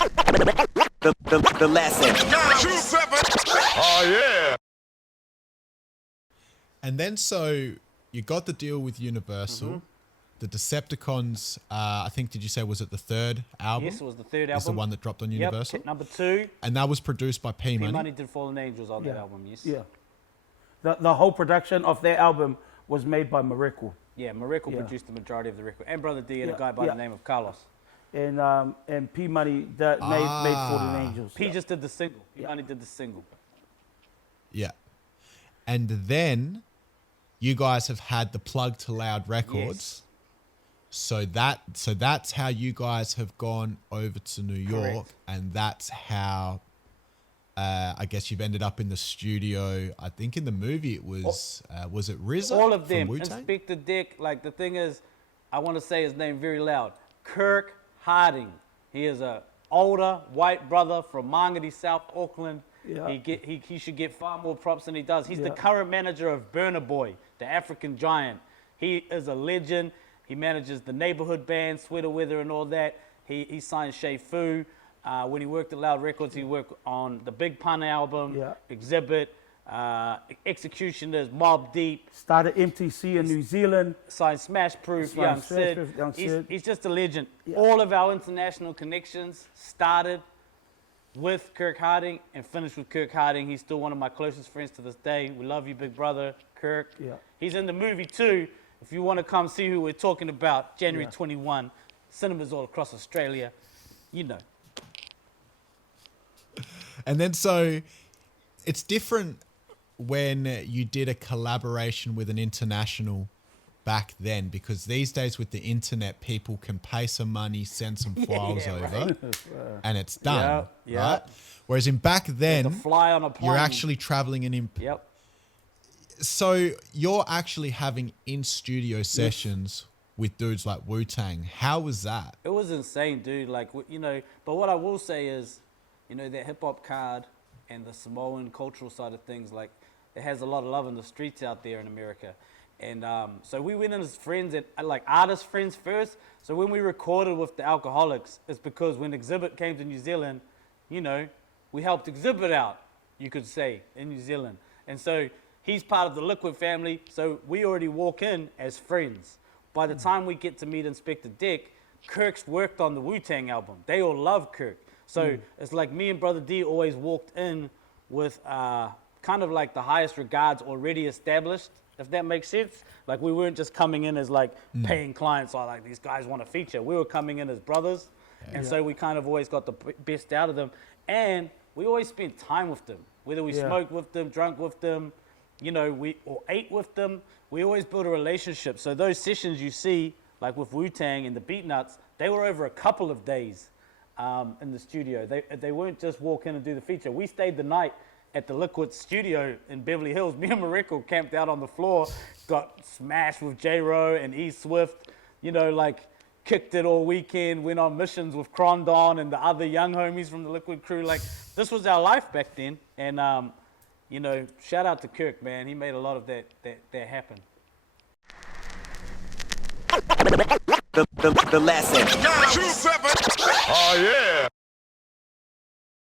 The lesson. Pt.7. Oh yeah. And then so you got the deal with Universal. The Decepticons, I think, did you say, was it the third album? Yes, it was the third album. It's the one that dropped on Universal? Yep, number 2. And that was produced by P Money. P-Money did Fallen Angels on that album, yes. Yeah. The whole production of their album was made by Miracle. Yeah, Miracle produced the majority of the record. And Brother D and a guy by the name of Carlos. And P Money made Fallen Angels. P just did the single. P-Money did the single. Yeah. And then you guys have had the Plug to Loud Records. Yes. So that's how you guys have gone over to New York. Correct. And that's how I guess you've ended up in the studio. I think in the movie it was it RZA? All of them. from Wu-Tang? Inspector Dick. Like, the thing is, I want to say his name very loud. Kirk Harding. He is a older white brother from Mangere, South Auckland. Yeah. He should get far more props than he does. He's the current manager of Burna Boy, the African giant. He is a legend. He manages the neighborhood band, Sweater Weather and all that. He signed Shay Fu. When he worked at Loud Records, he worked on the Big Pun album, Exhibit, Executioners, Mobb Deep. Started MTC in New Zealand. Signed Smash Proof, Young Sid. He's just a legend. Yeah. All of our international connections started with Kirk Harding and finished with Kirk Harding. He's still one of my closest friends to this day. We love you, big brother, Kirk. Yeah. He's in the movie too. If you want to come see who we're talking about, January 21, cinemas all across Australia, you know. And then so it's different when you did a collaboration with an international back then, because these days with the internet, people can pay some money, send some files over, and it's done, right? Whereas in back then, fly on a plane. You're actually traveling in. Yep. So you're actually having in-studio sessions with dudes like Wu-Tang. How was that? It was insane, dude. Like, you know, but what I will say is, you know, that hip-hop card and the Samoan cultural side of things, like, it has a lot of love in the streets out there in America. And so we went in as friends, and like artist friends first. So when we recorded with the Alcoholics, it's because when Exhibit came to New Zealand, you know, we helped Exhibit out, you could say, in New Zealand. And so he's part of the Liquid family, so we already walk in as friends. By the time we get to meet Inspector Dick, Kirk's worked on the Wu-Tang album. They all love Kirk. So it's like me and Brother D always walked in with kind of like the highest regards already established, if that makes sense. Like, we weren't just coming in as like paying clients or like these guys want to feature. We were coming in as brothers. And so we kind of always got the best out of them. And we always spent time with them, whether we smoked with them, drunk with them, you know, or ate with them. We always built a relationship. So those sessions you see, like with Wu-Tang and the Beatnuts, they were over a couple of days in the studio. They weren't just walk in and do the feature. We stayed the night at the Liquid studio in Beverly Hills. Me and Miracle camped out on the floor, got smashed with J-Ro and E Swift, you know, like kicked it all weekend, went on missions with Crondon and the other young homies from the Liquid crew. Like, this was our life back then. And, you know, shout out to Kirk, man. He made a lot of that happen. The lesson. Pt.7. Oh yeah.